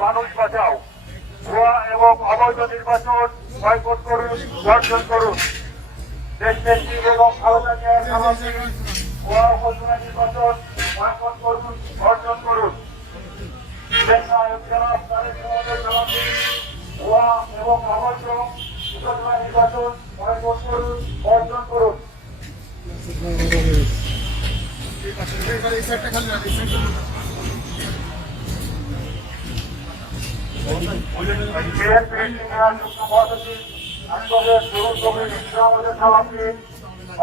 মানুষ বাঁচাও। ভুয়া এবং অবৈধ নির্বাচন বয়কট করুন, বর্জন করুন। দেশনেত্রী বেগম খালেদা জিয়ার সমাপ্তি ভুয়া উপজেলা নির্বাচন বয়কট করুন, বর্জন করুন। দেশনায়ক জনাব তারেক রহমানের সমাপ্তি ভুয়া এবং অবৈধ উপজেলা নির্বাচন বয়কট করুন, বর্জন করুন।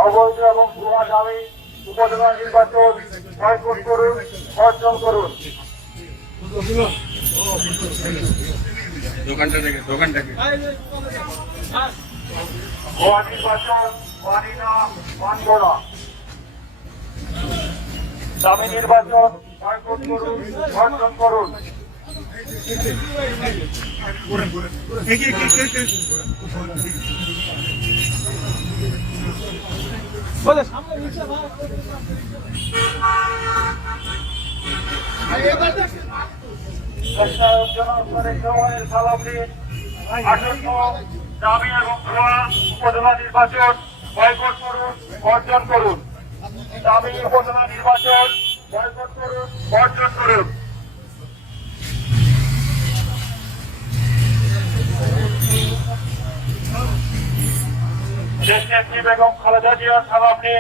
অবৈধ এবং ভুয়া দাবি উপজেলা নির্বাচন বয়কট করুন, বর্জন করুন। ভুয়া নির্বাচন মানি না, মানব না। দামি নির্বাচন বয়কট করুন, বর্জন করুন। দাবি এবং ভুয়া উপজেলা নির্বাচন বয়কট করুন, বর্জন করুন। দাবি উপজেলা নির্বাচন বয়কট করুন, বর্জন করুন। দেশনেত্রী বেগম খালেদা জিয়ার সমাপ্তি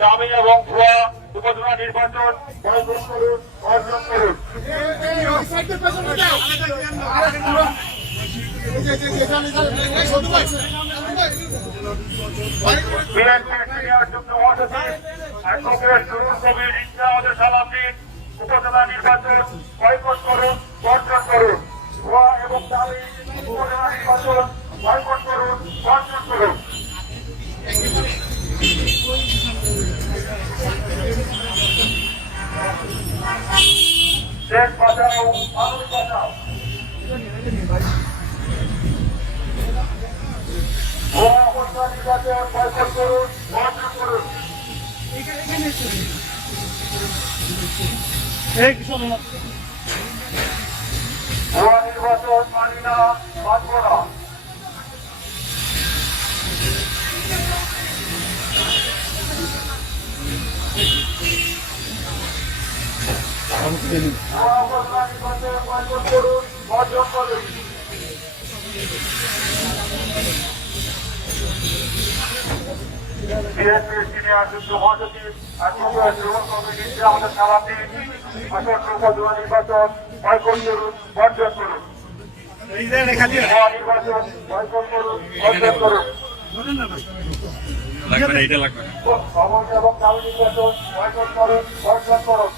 দাবি এবং ভুয়া উপজেলা নির্বাচন বয়কট করুন, বর্জন করুন। বিএনপির সিনিয়র যুগ্ম মহাসচিব অ্যাডভোকেট নুরুল কবির ইনচার্জের সমাপ্তি উপজেলা নির্বাচন বয়কট করুন, বর্জন করুন। ভুয়া এবং দাবি উপজেলা নির্বাচন বয়কট করুন, বর্জন করুন। দেশ বাঁচাও, মানুষ বাঁচাও। ভুয়া উপজেলা নির্বাচন বয়কট করুন, বর্জন করুন। ভুয়া নির্বাচন মানি না, মানব না। ভুয়া উপজেলা নির্বাচন বয়কট করুন, বর্জন করুন। বিএনপির সিনিয়র যুগ্ম মহাসচিব অ্যাডভোকেট নুরুল কবির ইনচার্জের সমাপ্তি আসন্ন উপজেলা নির্বাচন বয়কট করুন, বর্জন করুন। ভুয়া নির্বাচন বয়কট করুন, বর্জন করুন। অবৈধ এবং দাবি নির্বাচন বয়কট করুন, বর্জন করুন।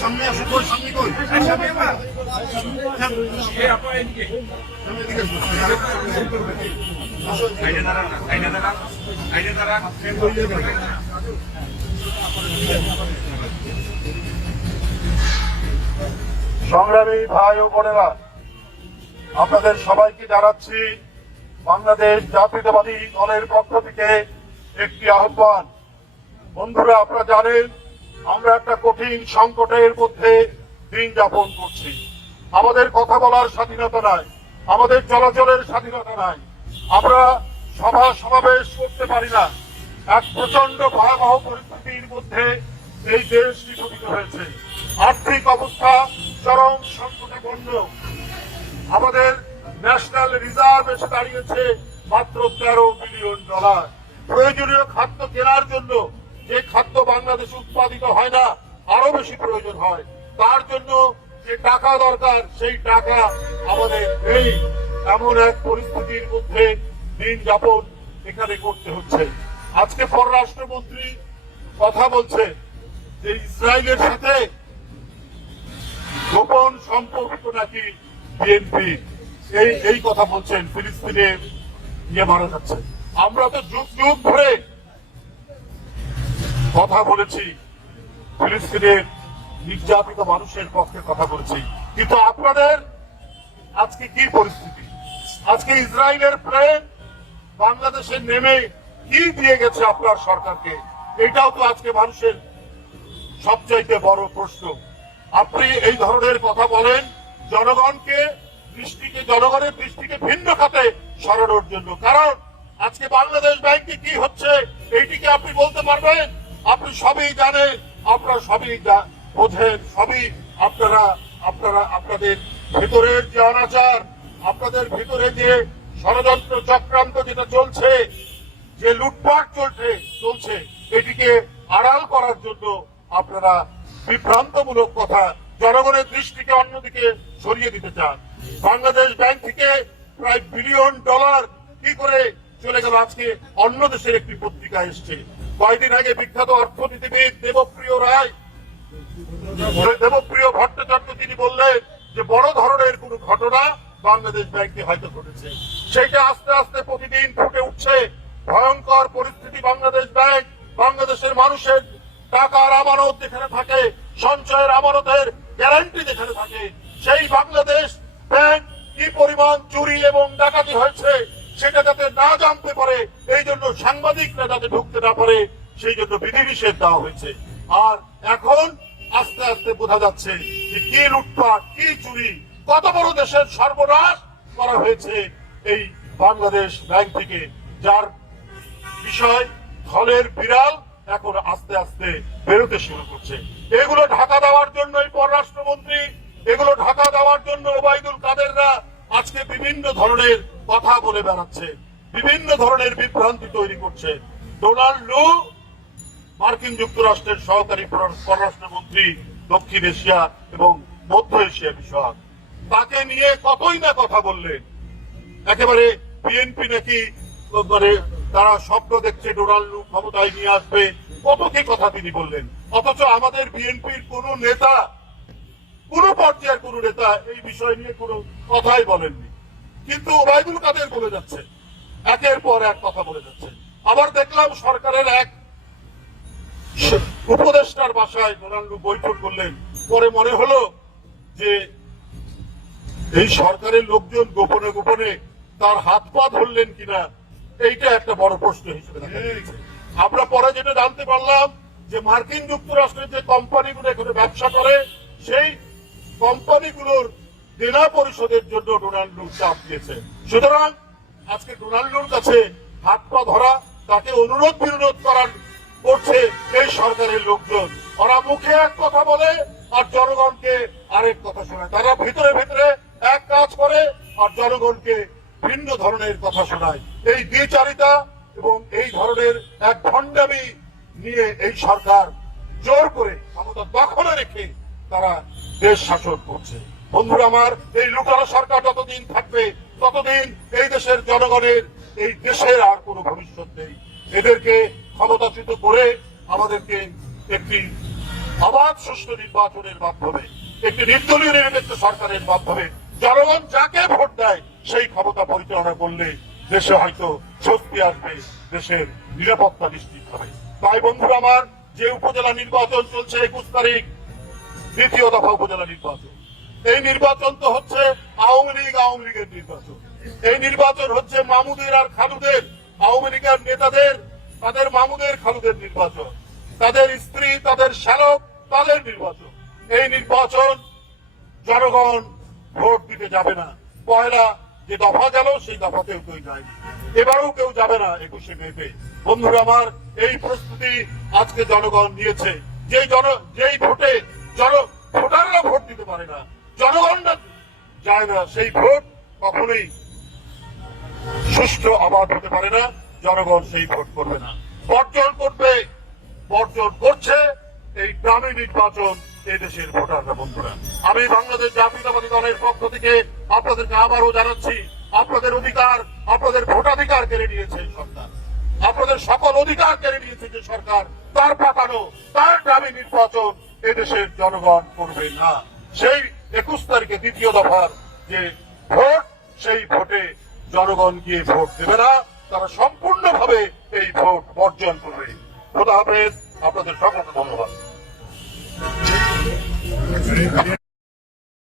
সামনে আসো, তোর সামনে কই সংগ্রামী ভাই ও বোনেরা, আপনাদের সবাইকে জানাচ্ছি বাংলাদেশ জাতীয়তাবাদী দলের পক্ষ থেকে একটি আহ্বান। বন্ধুরা, আপনারা জানেন আমরা একটা কঠিন সংকটের মধ্যে দিন যাপন করছি। আমাদের কথা বলার স্বাধীনতা নাই, আমাদের চলাচলের স্বাধীনতা নাই, আমরা সভা সমাবেশ করতে পারি না। এক প্রচন্ড ভয়াবহ পরিস্থিতির মধ্যে এই দেশ নিপতিত হয়েছে। আর্থিক অবস্থা চরম সংকটাপন্ন। আমাদের ন্যাশনাল রিজার্ভ এসে দাঁড়িয়েছে মাত্র $13 বিলিয়ন। প্রয়োজনীয় খাদ্য কেনার জন্য যে খাদ্য বাংলাদেশে উৎপাদিত হয় না, আরো বেশি প্রয়োজন হয়। তার জন্য যে টাকা দরকার, সেই টাকা আমাদের নেই। এমন এক পরিস্থিতির মধ্যে দিন যাপন এখানে করতে হচ্ছে। আজকে পররাষ্ট্রমন্ত্রী কথা বলছে যে ইসরায়েলের সাথে গোপন সম্পর্ক নাকি বিএনপি, এই কথা বলছেন। ফিলিস্তিনে নিয়ে মারা যাচ্ছে। আমরা তো যুগ যুগ ধরে কথা বলেছি, ফিলিস্তিনের নির্যাতিত মানুষের পক্ষে কথা বলেছি, কিন্তু আপনাদের আজকে কি পরিস্থিতি? আজকে ইসরায়েলের প্লেন বাংলাদেশে নেমে কি দিয়ে গেছে আপনার সরকারকে, এটাও তো আজকে মানুষের সবচাইতে বড় প্রশ্ন। আপনি এই ধরনের কথা বলেন জনগণের দৃষ্টিকে ভিন্ন খাতে সরানোর জন্য। কারণ আজকে বাংলাদেশ ব্যাংকে কি হচ্ছে এইটিকে আপনি বলতে পারবেন? আপনি সবই জানেন, আপনারা সবই বোঝেন, সবই আপনাদের ভেতরের যে অনাচার, আপনাদের ভেতরে যে ষড়যন্ত্র চক্রান্ত যেটা চলছে, যে লুটপাট চলছে এটিকে আড়াল করার জন্য আপনারা বিভ্রান্তমূলক কথা জনগণের দৃষ্টিকে অন্যদিকে সরিয়ে দিতে চান। বাংলাদেশ ব্যাংক থেকে প্রায় $1 বিলিয়ন কি করে চলে গেল আজকে অন্য দেশের একটি পত্রিকা এসছে। কয়েকদিন আগে বিখ্যাত অর্থনীতিবিদ দেবপ্রিয় ভট্টাচার্য তিনি বললেন যে বড় ধরনের কোন ঘটনা বাংলাদেশ ব্যাংকে হয়তো ঘটেছে। সেইটা আস্তে আস্তে প্রতিদিন ফুটে উঠছে। ভয়ঙ্কর পরিস্থিতি বাংলাদেশ ব্যাংক, বাংলাদেশের মানুষের টাকার আমানত যেখানে থাকে, সঞ্চয়ের আমানতের গ্যারান্টি যেখানে থাকে, সেই বাংলাদেশ ব্যাংক কি পরিমাণ চুরি এবং ডাকাতি হয়েছে সেটা যাতে না জানতে পারে, এই জন্য সাংবাদিকরা যাতে ঢুকতে না পারে সেই জন্য বিধিনিষেধ দেওয়া হয়েছে। আর এখন আস্তে আস্তে বোঝা যাচ্ছে যে কি লুটপাট, কি চুরি, কত বড় দেশের সর্বনাশ করা হয়েছে এই বাংলাদেশ ব্যাংক থেকে, যার বিষয় ধলের বিড়াল এখন আস্তে আস্তে বেরোতে শুরু করছে। এগুলো ঢাকা দেওয়ার জন্য পররাষ্ট্রমন্ত্রী, এগুলো ঢাকা দেওয়ার জন্য ওবায়দুল কাদেররা আজকে বিভিন্ন ধরনের কথা বলে বেড়াচ্ছে, বিভিন্ন ধরনের বিভ্রান্তি তৈরি করছে। ডোনাল্ড লু মার্কিন যুক্তরাষ্ট্রের সহকারী পররাষ্ট্রমন্ত্রী, দক্ষিণ এশিয়া এবং মধ্য এশিয়া বিষয়ক, তাকে নিয়ে কতই না কথা বললেন। একেবারে বিএনপি নাকি তারা স্বপ্ন দেখছে ডোনাল্ড লু ক্ষমতায় নিয়ে আসবে, কত কি কথা তিনি বললেন। অথচ আমাদের বিএনপির কোন নেতা, কোন পর্যায়ের কোন নেতা এই বিষয় নিয়ে কোনো কথাই বলেননি। কিন্তু ওবায়দুল কাদের বলে যাচ্ছে, একের পর এক কথা বলে যাচ্ছে। আবার দেখলাম সরকারের এক উপদেষ্টার বাসায় ডোনাল্ড লু বৈঠক করলেন, পরে মনে হলো যে এই সরকারের লোকজন গোপনে গোপনে তার হাত পা ধরলেন কিনা, এইটা একটা বড় প্রশ্ন হিসেবে দেখা যাচ্ছে। আমরা পরে যেটা জানতে পারলাম যে মার্কিন যুক্তরাষ্ট্রের যে কোম্পানিগুলো এখানে ব্যবসা করে, সেই কোম্পানিগুলোর দেনা পরিশোধের জন্য ডোনাল্ড লু চাপ দিয়েছে। সুতরাং আজকে ডোনাল্ড লুর কাছে হাত পা ধরা, তাকে অনুরোধ বিনোধ করছে এই সরকারের লোকজন। ওরা মুখে এক কথা বলে আর জনগণকে আরেক কথা শোনায়। তারা ভিতরে ভিতরে এক কাজ করে আর জনগণকে ভিন্ন ধরনের কথা শোনায়। এই দ্বিচারিতা এবং এই ধরনের এক ভণ্ডামি নিয়ে এই সরকার জোর করে ক্ষমতা দখলে রেখে তারা দেশ শাসন করছে। বন্ধুরা আমার, এই লুটানো সরকার যতদিন থাকবে ততদিন এই দেশের জনগণের, এই দেশের আর কোনো ভবিষ্যৎ নেই। এদেরকে ক্ষমতাচ্যুত করে আমাদেরকে একটি অবাধ সুষ্ঠু নির্বাচনের মাধ্যমে, একটি নির্দলীয় নিরপেক্ষ সরকারের মাধ্যমে জনগণ যাকে ভোট দেয় সেই ক্ষমতা পরিচালনা করলে দেশে হয়তো স্বস্তি আসবে, দেশের নিরাপত্তা নিশ্চিত হবে। তাই বন্ধুরা আমার, যে উপজেলা নির্বাচন চলছে 21 তারিখ, দ্বিতীয় দফা উপজেলা নির্বাচন, এই নির্বাচন তো হচ্ছে আওয়ামী লীগের নির্বাচন। এই নির্বাচন হচ্ছে মামুদের আর খালুদের, আওয়ামী লীগের নেতাদের, তাদের মামুদের খালুদের নির্বাচন, তাদের স্ত্রী, তাদের শ্যালক, তাদের নির্বাচন। এই নির্বাচন জনগণ ভোট দিতে যাবে না। পয়লা যে দফা গেল সেই দফাতেও কেউ যায়নি, এবারেও কেউ যাবে না 21শে মেতে। বন্ধুরা আমার, এই প্রস্তুতি আজকে জনগণ নিয়েছে। যেই ভোটে ভোটাররা ভোট দিতে পারে না, জনগণরা যায় না, সেই ভোট কখনোই সুষ্ঠু অবাধ হতে পারে না। জনগণ সেই ভোট করবে না, বর্জন করছে এই গ্রামে নির্বাচন এই দেশের ভোটাররা। বন্ধুরা, আমি বাংলাদেশ জাতীয়তাবাদী দলের পক্ষ থেকে আপনাদেরকে আবারও জানাচ্ছি, আপনাদের অধিকার, আপনাদের ভোটাধিকার কেড়ে নিয়েছে সরকার, আপনাদের সকল অধিকার কেড়ে নিয়েছে যে সরকার, তার পাঠানো তার গ্রামে নির্বাচন এদেশের জনগণ করবে না। সেই 21 তারিখে দ্বিতীয় দফার যে ভোট, সেই ভোটে জনগণ গিয়ে ভোট দেবে না, তারা সম্পূর্ণভাবে এই ভোট বর্জন করবে। খোদা হাফেজ, আপনাদের সকলকে ধন্যবাদ।